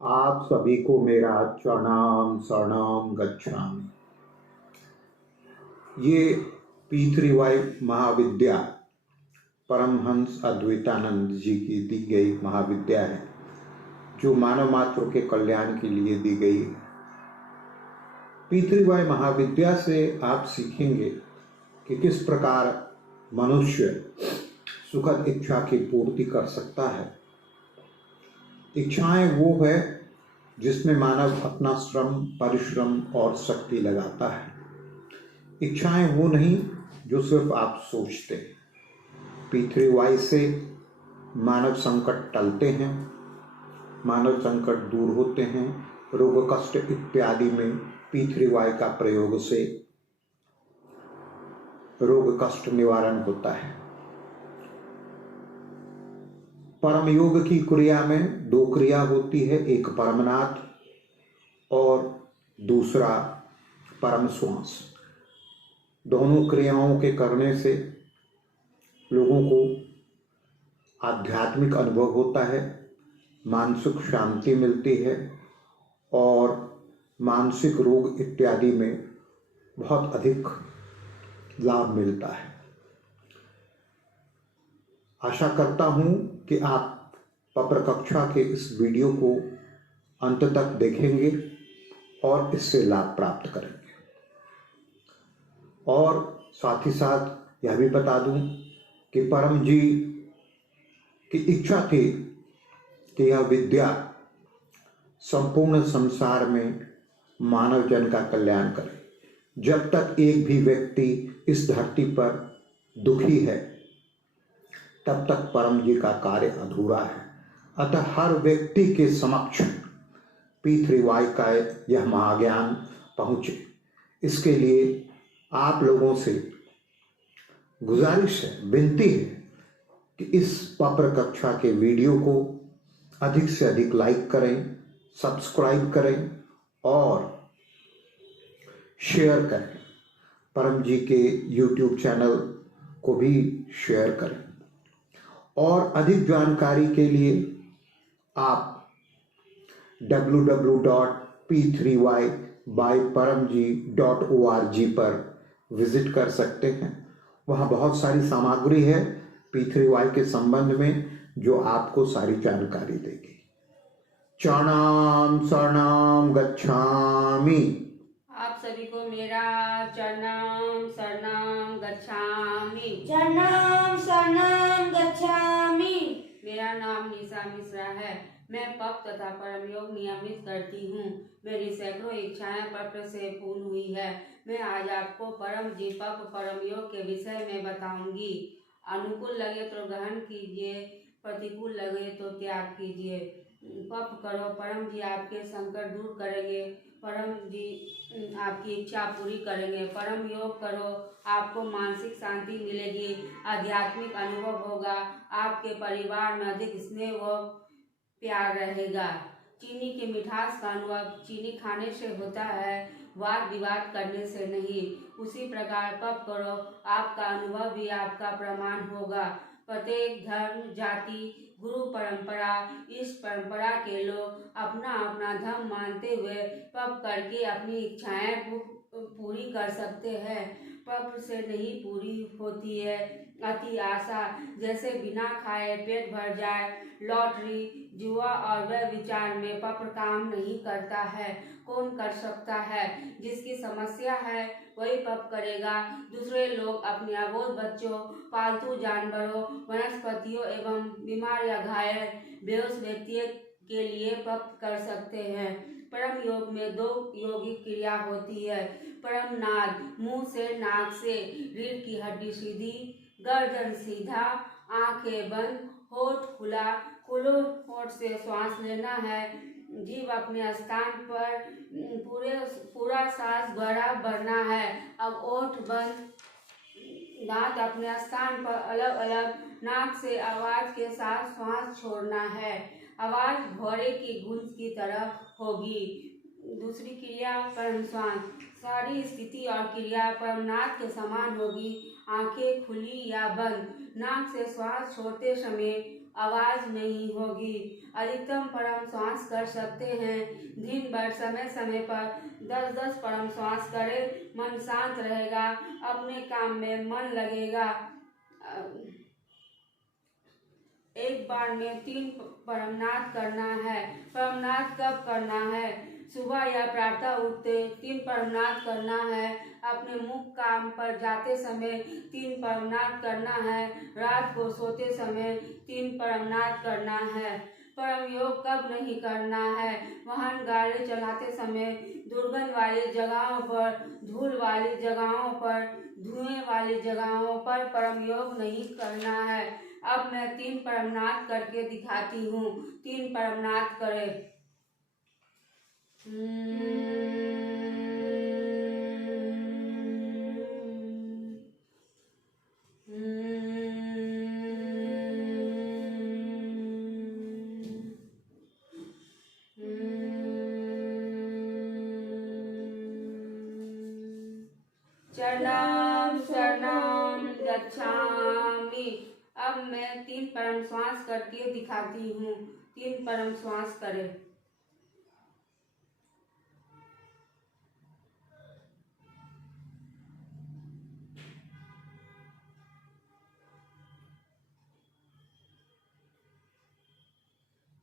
आप सभी को मेरा प्रणाम शरणम गच्छामि। ये P3Y महाविद्या परमहंस अद्वैतानंद जी की दी गई महाविद्या है, जो मानव मात्र के कल्याण के लिए दी गई है। P3Y महाविद्या से आप सीखेंगे कि किस प्रकार मनुष्य सुखद इच्छा की पूर्ति कर सकता है। इच्छाएं वो है जिसमें मानव अपना श्रम, परिश्रम और शक्ति लगाता है। इच्छाएं वो नहीं जो सिर्फ आप सोचते हैं। P3Y से मानव संकट टलते हैं, मानव संकट दूर होते हैं। रोग कष्ट इत्यादि में P3Y का प्रयोग से रोग कष्ट निवारण होता है। परम योग की क्रिया में दो क्रिया होती है, एक परमनाथ और दूसरा परम श्वास। दोनों क्रियाओं के करने से लोगों को आध्यात्मिक अनुभव होता है, मानसिक शांति मिलती है और मानसिक रोग इत्यादि में बहुत अधिक लाभ मिलता है। आशा करता हूँ कि आप पत्र कक्षा के इस वीडियो को अंत तक देखेंगे और इससे लाभ प्राप्त करेंगे। और साथ ही साथ यह भी बता दूं कि परम जी की इच्छा थी कि यह विद्या संपूर्ण संसार में मानव जन का कल्याण करे। जब तक एक भी व्यक्ति इस धरती पर दुखी है, तब तक परम जी का कार्य अधूरा है। अतः हर व्यक्ति के समक्ष P3Y का यह महाज्ञान पहुँचे, इसके लिए आप लोगों से गुजारिश है, विनती है कि इस पत्र कक्षा के वीडियो को अधिक से अधिक लाइक करें, सब्सक्राइब करें और शेयर करें। परम जी के YouTube चैनल को भी शेयर करें। और अधिक जानकारी के लिए आप www.p3ybyparamji.org पर विजिट कर सकते हैं। वहाँ बहुत सारी सामग्री है P3Y के संबंध में, जो आपको सारी जानकारी देगी। चरणाम शरणम गच्छामि। आप सभी को मेरा चरणम शरणम गच्छामि। चरणम शरणम गच्छामि। मेरा नाम निशा मिश्रा है। मैं पप तथा परम योग नियमित करती हूँ। मेरी सैकड़ों इच्छाएं पप से पूर्ण हुई है। मैं आज आपको परम जी पप परम योग के विषय में बताऊंगी। अनुकूल लगे तो ग्रहण कीजिए, प्रतिकूल लगे तो त्याग कीजिए। पप करो, परम जी आपके संकट दूर करेंगे। परम जी आपकी इच्छा पूरी करेंगे। परम योग करो, आपको मानसिक शांति मिलेगी, आध्यात्मिक अनुभव होगा, आपके परिवार में अधिक स्नेह व प्यार रहेगा। चीनी की मिठास का अनुभव चीनी खाने से होता है, वाद विवाद करने से नहीं। उसी प्रकार पप करो, आपका अनुभव भी आपका प्रमाण होगा। प्रत्येक धर्म, जाति, गुरु परंपरा, इस परंपरा के लोग अपना अपना धर्म मानते हुए पप करके अपनी इच्छाएं पूरी कर सकते हैं। पप से नहीं पूरी होती है अति आशा। जैसे बिना खाए पेट भर जाए, लॉटरी, जुआ और व्यभिचार में पप काम नहीं करता है। कौन कर सकता है? जिसकी समस्या है वही पप करेगा। दूसरे लोग अपने अबोध बच्चों, पालतू जानवरों, वनस्पतियों एवं बीमार या घायल बेहोश व्यक्ति के लिए पप कर सकते हैं। परम योग में दो योगिक क्रिया होती है। परम नाद, मुंह से नाक से, रीढ़ की हड्डी सीधी, गर्दन सीधा, आंखें बंद, होठ खुला। खुले होठ से श्वास लेना है। जीभ अपने स्थान पर, पूरा सांस भरा भरना है। अब ओठ बंद, दांत अपने स्थान पर अलग अलग, नाक से आवाज के साथ श्वास छोड़ना है। आवाज घोड़े की गूंज की तरह होगी। दूसरी क्रिया परम श्वास, सारी स्थिति और क्रिया परमनाथ के समान होगी। आंखें खुली या बंद, नाक से श्वास छोड़ते समय आवाज नहीं होगी। अधिकतम परम श्वास कर सकते हैं। दिन भर समय समय पर 10-10 परम श्वास करें। मन शांत रहेगा, अपने काम में मन लगेगा। एक बार में 3 परमनाद करना है। परमनाद कब करना है? सुबह या प्रातः उठते 3 परमनाद करना है। अपने मुख्य काम पर जाते समय 3 परमनाद करना है। रात को सोते समय 3 परमनाद करना है। परम योग कब नहीं करना है? वाहन गाड़ी चलाते समय दुर्गंध वाली जगहों पर, धूल वाली जगहों पर, धुएं वाली जगहों पर परम योग नहीं करना है। अब मैं 3 परमनाद करके दिखाती हूँ। 3 परमनाद करें। चरणम शरणम गच्छामि। अब मैं 3 परम श्वास करके दिखाती हूँ। 3 परम श्वास करें।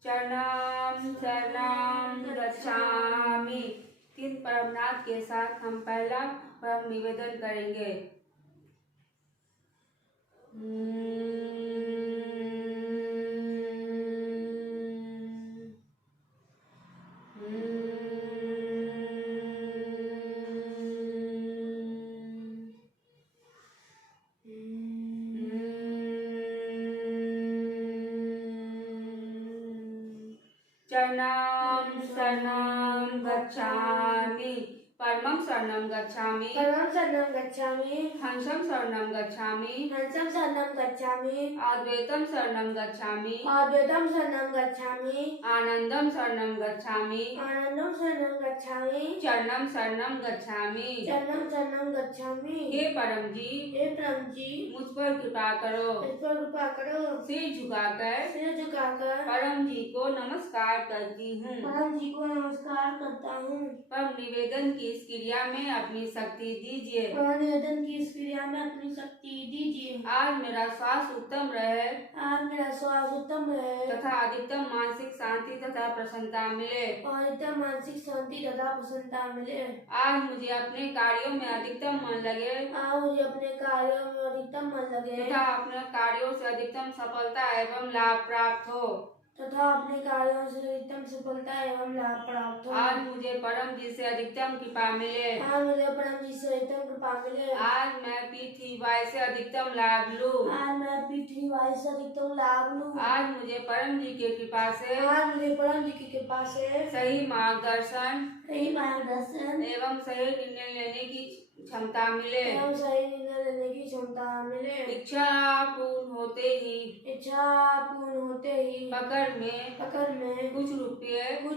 चरणम शरणम गच्छामि। 3 परमनाद के साथ हम पहला परम निवेदन करेंगे। चरणम शरणम गच्छामि। परमं शरणं गच्छामि। परमं शरणं गच्छामि। हंसं शरणं गच्छामि। हंसं शरणं गच्छामि। अद्वैतं शरणं गच्छामि। अद्वैतं शरणं गच्छामि। आनंदं शरणं गच्छामि। आनंदं शरणं गच्छामि। चरणं शरणं गच्छामि। चरणं शरणं गच्छामि। हे परम जी, हे परम जी, मुझ पर कृपा करो। इस पर कृपा करो। सिर झुकाकर परम जी को नमस्कार करती हूँ। परम जी को नमस्कार करता हूँ। परम निवेदन की इस क्रिया में अपनी शक्ति दीजिए। परम निवेदन की इस क्रिया में अपनी शक्ति दीजिए। आज मेरा श्वास उत्तम रहे, आज मेरा श्वास उत्तम रहे तथा अधिकतम मानसिक शांति तथा प्रसन्नता मिले। और अधिकतम मानसिक शांति तथा प्रसन्नता मिले। आज मुझे अपने कार्यों में अधिकतम मन लगे, आज मुझे अपने कार्यों में अधिकतम मन लगे तथा अपने कार्यों से अधिकतम सफलता एवं लाभ प्राप्त हो। तथा अपने कार्यों से अधिकतम सफलता एवं लाभ प्राप्त हो। आज मुझे परम जी से अधिकतम कृपा मिले। आज मुझे परम जी से अधिकतम कृपा मिले। आज मैं पृथ्वी वायु से अधिकतम लाभ लूं। आज मैं पृथ्वी वायु से अधिकतम लाभ लूं। आज मुझे परम जी की कृपा से, आज मुझे परम जी की कृपा से सही मार्गदर्शन सही मार्गदर्शन एवं सही निर्णय लेने की क्षमता मिले। एवं सही निर्णय लेने की क्षमता मिले। इच्छा पूर्ण होते ही पकड़ में कुछ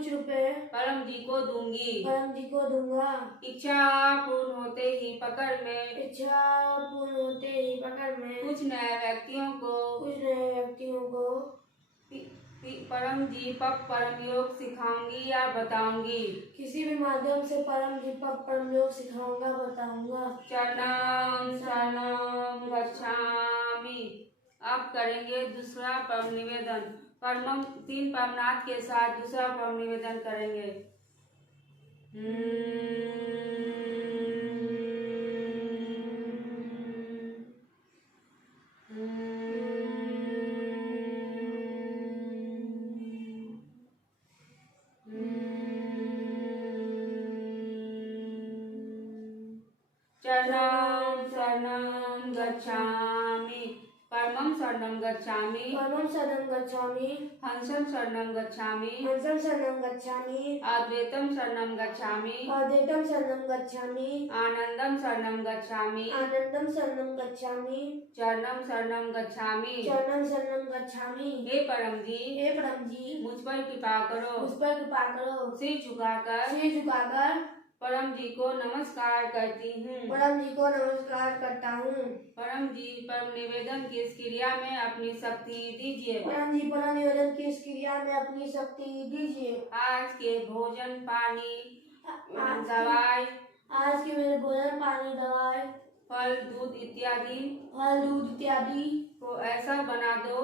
रुपए परम जी को दूंगी। परम जी को दूंगा। इच्छा पूर्ण होते ही पकड़ में कुछ नए व्यक्तियों को परम जी परम योग सिखाऊंगी या बताऊंगी। किसी भी माध्यम से परम जी परम योग सिखाऊंगा बताऊंगा। चरणं शरणं गच्छामि। अब करेंगे दूसरा परम निवेदन। 3 परमनाद के साथ दूसरा परम निवेदन करेंगे। चरणं शरणं गच्छामि। परमं शरणं गच्छामि। परमं शरणं गच्छामि। हंसं शरणं गच्छामि। हंसं शरणं गच्छामि। अद्वैतं शरणं गच्छामि। अद्वैतं शरणं गच्छामि। आनंदं शरणं गच्छामि। आनंदं शरणं गच्छामि। चरणं शरणं गच्छामि। चरणं शरणं गच्छामि। हे परम जी, हे परम जी, मुझ पर कृपा करो। मुझ पर कृपा करो। सिर झुकाकर सिर झुकाकर परम जी को नमस्कार करती हूँ। परम जी को नमस्कार करता हूँ। परम जी परम निवेदन की इस क्रिया में अपनी शक्ति दीजिए। परम जी परम निवेदन की इस क्रिया में अपनी शक्ति दीजिए। आज के भोजन पानी आज के मेरे भोजन पानी दवाई फल दूध इत्यादि को ऐसा बना दो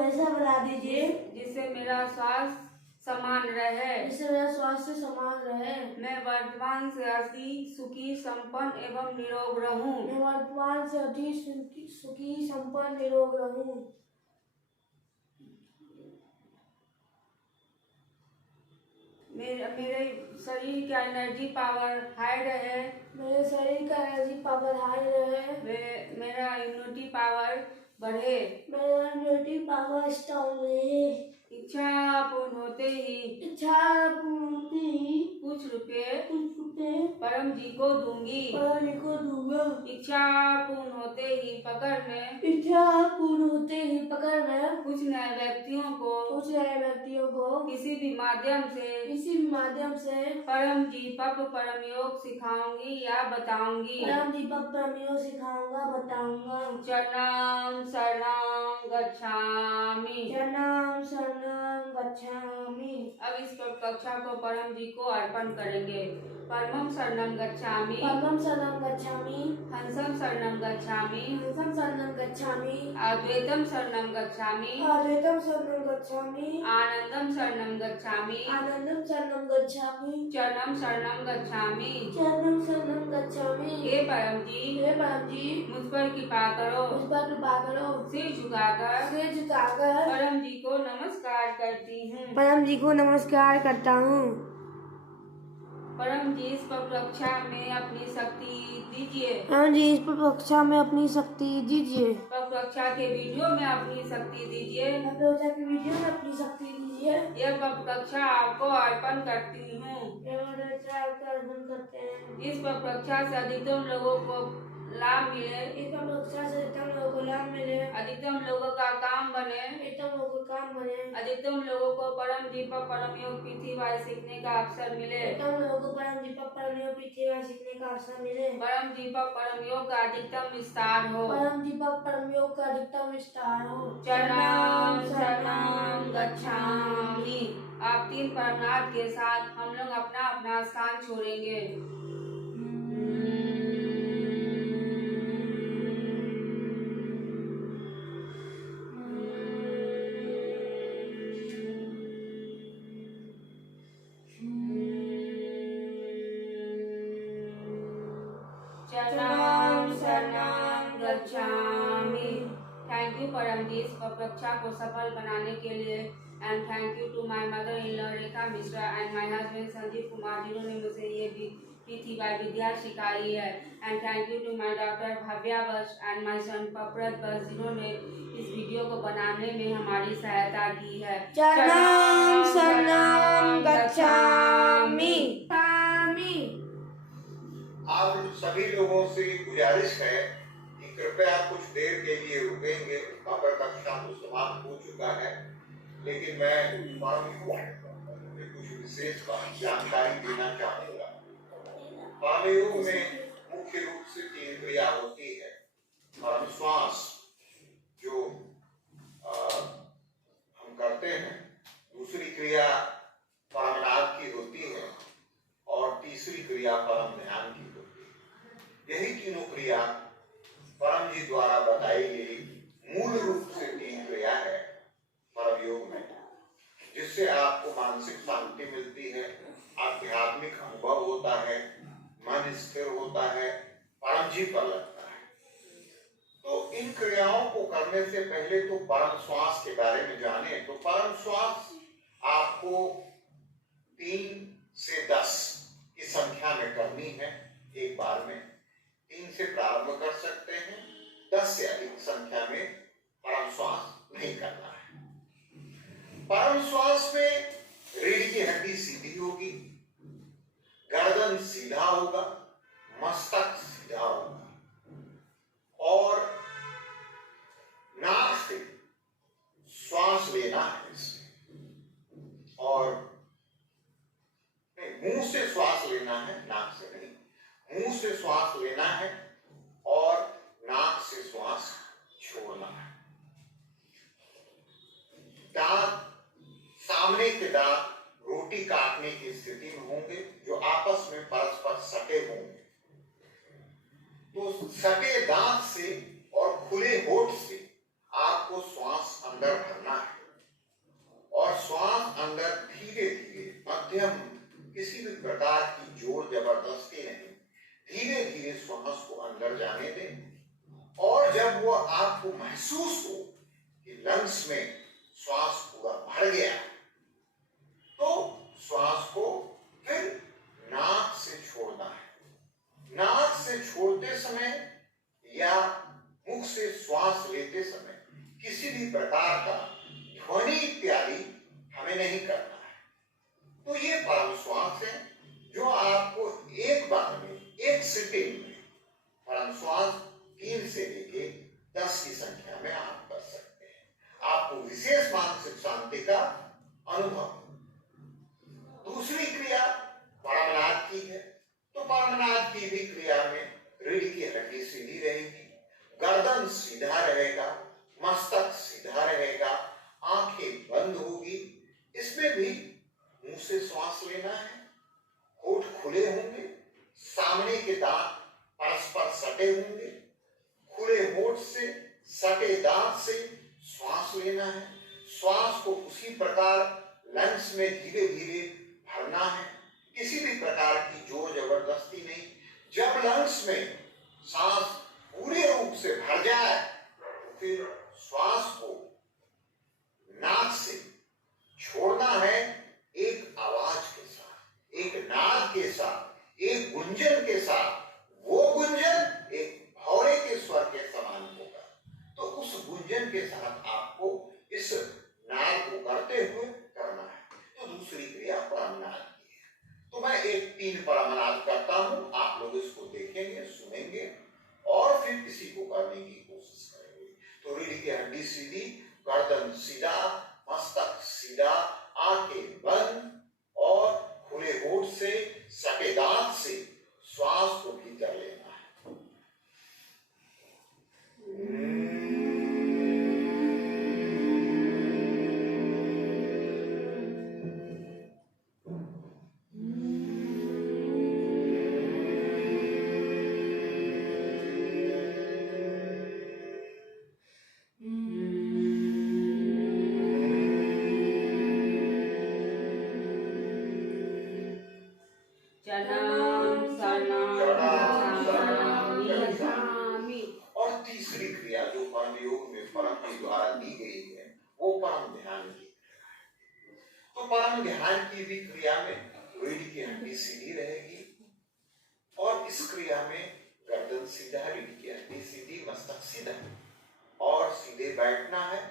ऐसा बना दीजिए जिससे मेरा स्वास्थ्य समान रहे। जिससे मेरा स्वास्थ्य समान रहे। मैं वर्तमान से अति सुखी संपन्न एवं निरोग रहूं। मैं वर्तमान से अति सुखी संपन्न निरोग रहूं। मेरे शरीर का एनर्जी पावर हाई रहे। मेरे शरीर का एनर्जी पावर हाई रहे। मेरा इम्यूनिटी पावर बढ़े। मेरा इम्यूनिटी पावर स्ट्रांग रहे। इच्छा पूर्ण होते ही कुछ रुपए परम जी को दूंगी। इच्छा पूर्ण होते ही पकड़ में कुछ नए व्यक्तियों को किसी भी माध्यम से परम जी पप परम योग सिखाऊंगी या बताऊंगी। चरणम शरणम गच्छामि। अब इस कक्षा को परम जी को अर्पण करेंगे। परमम शरणम गच्छामि। हंसम शरणम गच्छामि। अद्वैतम शरणम गच्छामि। आनंदम शरणम गच्छामि। चरणम शरणम गच्छामि। हे परम जी मुझ पर कृपा करो। सिर झुकाकर परम जी को नमस्कार करती हूँ। परम जी को नमस्कार करता हूँ। परम जी इस कक्षा में अपनी शक्ति दीजिए। परम जी इस कक्षा में अपनी शक्ति दीजिए। कक्षा के वीडियो में अपनी शक्ति दीजिए। यह कक्षा आपको अर्पण करती हूँ। इस कक्षा से अधिकतम लोगों को लाभ मिले। अधिकतम लोगों का काम बने। अधिकतम लोगों को परम जी पर परम योग पृथ्वी सीखने का अवसर मिले। परम जी पर परम योग का अधिकतम विस्तार हो। चरणम शरणम गच्छामि। आप 3 प्रणाम के साथ हम लोग अपना अपना स्थान छोड़ेंगे। चरणम शरणम गच्छामि। थैंक यू परम जी इस कक्षा को सफल बनाने के लिए। And thank you to my mother in law Rekha Mishra and my husband Sanjeev Kumar जिन्होंने मुझे ये पीथी विद्या सिखाई है। And thank you to my doctor Bhavya बस एंड माय सन पप्रत बस जिन्होंने इस वीडियो को बनाने में हमारी सहायता की है। चरणम शरणम गच्छामि। आप सभी लोगों से गुजारिश है कि कृपया कुछ देर के लिए रुकेंगे। अपर कक्षा तो समाप्त हो चुका है, लेकिन मैं कुछ विशेष जानकारी देना चाहूँगा। परम योग में मुख्य रूप से 3 क्रिया होती है। परम श्वास जो हम करते हैं, दूसरी क्रिया परम नाद की होती है और तीसरी क्रिया परम ध्यान की होती है। यही तीनों क्रिया परम जी द्वारा बताई गई मूल रूप से 3 क्रिया है परम योग में, जिससे आपको मानसिक शांति मिलती है, आध्यात्मिक अनुभव होता है, मन स्थिर होता है, परम जी पर लगता है। तो इन क्रियाओं को करने से पहले तो परम श्वास के बारे में जाने। तो परम श्वास आपको 3 से 10 की संख्या में करनी है। एक बार में 3 से प्रारंभ कर सकते हैं, 10 से अधिक संख्या में परम श्वास नहीं करना है। परम श्वास में रीढ़ की हड्डी सीधी होगी, गर्दन सीधा होगा, मस्तक सीधा होगा और नाक से श्वास लेना है इसमें। और मुंह से श्वास लेना है, नाक से नहीं। मुंह से श्वास लेना है और नाक से श्वास छोड़ना है। दांत, सामने के दांत रोटी काटने की स्थिति में होंगे जो आपस में परस्पर सटे होंगे। तो सटे दांत से और खुले होठ से आपको श्वास अंदर भरना है और श्वास अंदर धीरे धीरे, मध्यम, किसी भी प्रकार की जोर जबरदस्ती नहीं, धीरे धीरे श्वास को अंदर जाने दें। और जब वो आपको महसूस हो कि लंग्स में श्वास पूरा भर गया तो श्वास को फिर नाक से छोड़ना है। नाक से छोड़ते समय या मुख से श्वास लेते समय किसी भी प्रकार का ध्वनि इत्यादि हमें नहीं करना है। तो ये परम श्वास है जो आपको एक बार में, एक सिटिंग में परम श्वास 3 से लेके 10 की संख्या में आप कर सकते हैं। आपको विशेष मानसिक शांति का अनुभव। दूसरी क्रिया परमनाद की है। तो परमनाद की भी क्रिया में रीढ़ की हड्डी सीधी रहेगी, गर्दन सीधा रहेगा, मस्तक सीधा रहेगा, आंखें बंद होगी। इसमें भी मुंह से श्वास लेना है, होठ खुले होंगे, सामने के दांत परस्पर सटे होंगे, खुले होठ से, सटे दांत से श्वास लेना है। श्वास को उसी प्रकार लंग्स में धीरे धीरे भरना है, किसी भी प्रकार की जोर जबरदस्ती नहीं। जब लंग्स में सांस पूरे रूप से भर जाए तो फिर श्वास को नाक से छोड़ना है, एक आवाज के साथ, एक नाद के साथ, एक गुंजन के साथ। वो गुंजन एक भौरे के स्वर के समान होगा। तो उस गुंजन के साथ आपको इस नाद को करते हुए करना है। तो दूसरी क्रिया परमनाद की है। तो मैं 3 परमनाद करता हूं, आप लोग इसको देखेंगे, सुनेंगे और फिर किसी को करने की कोशिश करेंगे। तो रीढ़ की हड्डी सीधी, गर्दन सीधा, मस्तक सीधा, आंखें बंद और खुले होठ से, सटे दांत से श्वास को भीतर लेना है। और तीसरी क्रिया जो परम योग में परम के द्वारा दी गई है वो परम ध्यान की क्रिया है। तो परम ध्यान की भी क्रिया में रीढ़ की हड्डी सीधी रहेगी और इस क्रिया में गर्दन सीधा, रीढ़ की हड्डी सीधी, मस्तक सीधा और सीधे बैठना है।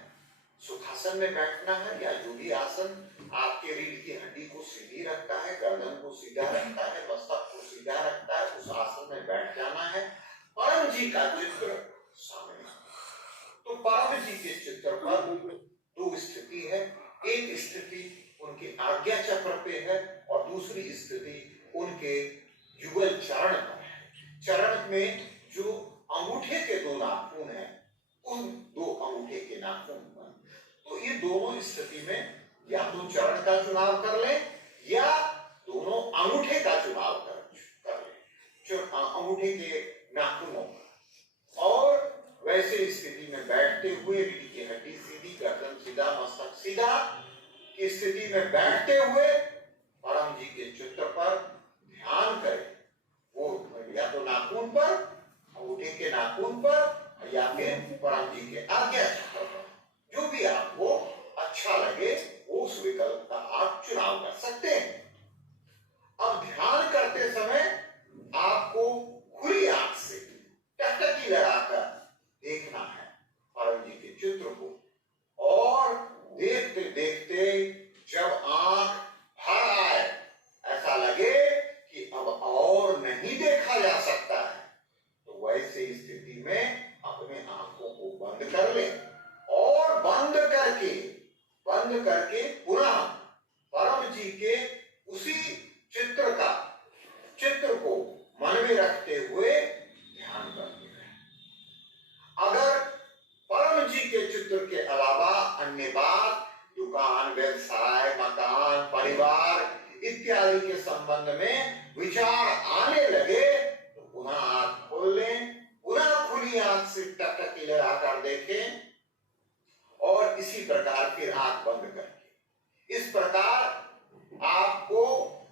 सुखासन में बैठना है या जो भी आसन आपके रीढ़ की हड्डी को सीधी रखता है, गर्दन को सीधा रखता है, मस्तक को सीधा रखता है, उस आसन में बैठ जाना है। परम जी का चित्र सामने। तो परम जी के चित्र पर 2 स्थिति है। एक स्थिति उनके आज्ञा चक्र पे है और दूसरी स्थिति उनके युगल चरण पर है। चरण में जो अंगूठे के 2 नाखून हैं, उन 2 अंगूठे के नाखून पर। तो ये दोनों स्थिति में या तो चरण का चुनाव कर ले या दोनों अंगूठे का चुनाव कर ले, अंगूठे के नाखूनों का। और वैसे स्थिति में बैठते हुए रीढ़ की हड्डी सीधी, गर्दन सीधा, मस्तक सीधा की स्थिति में बैठते हुए परम जी के चित्र पर ध्यान करें। वो या तो नाखून पर, अंगूठे के नाखून पर या फिर परम जी के आज्ञा चक्र पर, जो भी आपको अच्छा लगे उस विकल्प का आप चुनाव कर सकते हैं। अब ध्यान करते समय आपको खुली आंख से टकटकी लगाकर देखना है परम जी के चित्र को और देखते देखते जब आंख भर आए, ऐसा लगे कि अब और नहीं देखा जा सकता है, तो वैसे स्थिति में अपने आंखों को बंद कर ले और बंद करके पुनः परम जी के उसी चित्र संबंध में विचार आने लगे तो पुनः आंख खोल लें, पुनः खुली आंख से टकटकी लगाकर देखें और इसी प्रकार फिर आंख बंद करके इस प्रकार आपको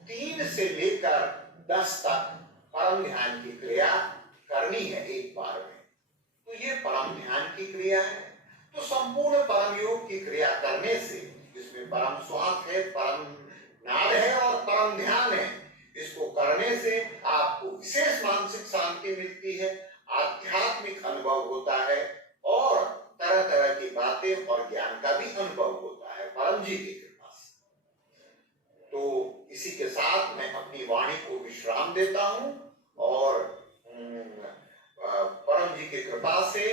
3 से लेकर 10 तक परम ध्यान की क्रिया करनी है एक बार में। तो ये परम ध्यान की क्रिया है। तो संपूर्ण परम योग की क्रिया करने से इसमें परम श्वास है, परम नाद है और परम ध्यान है। इसको करने से आपको विशेष मानसिक शांति मिलती है, आध्यात्मिक अनुभव होता है और तरह तरह की बातें और ज्ञान का भी अनुभव होता है परम जी की कृपा से। तो इसी के साथ मैं अपनी वाणी को विश्राम देता हूं और परम जी की कृपा से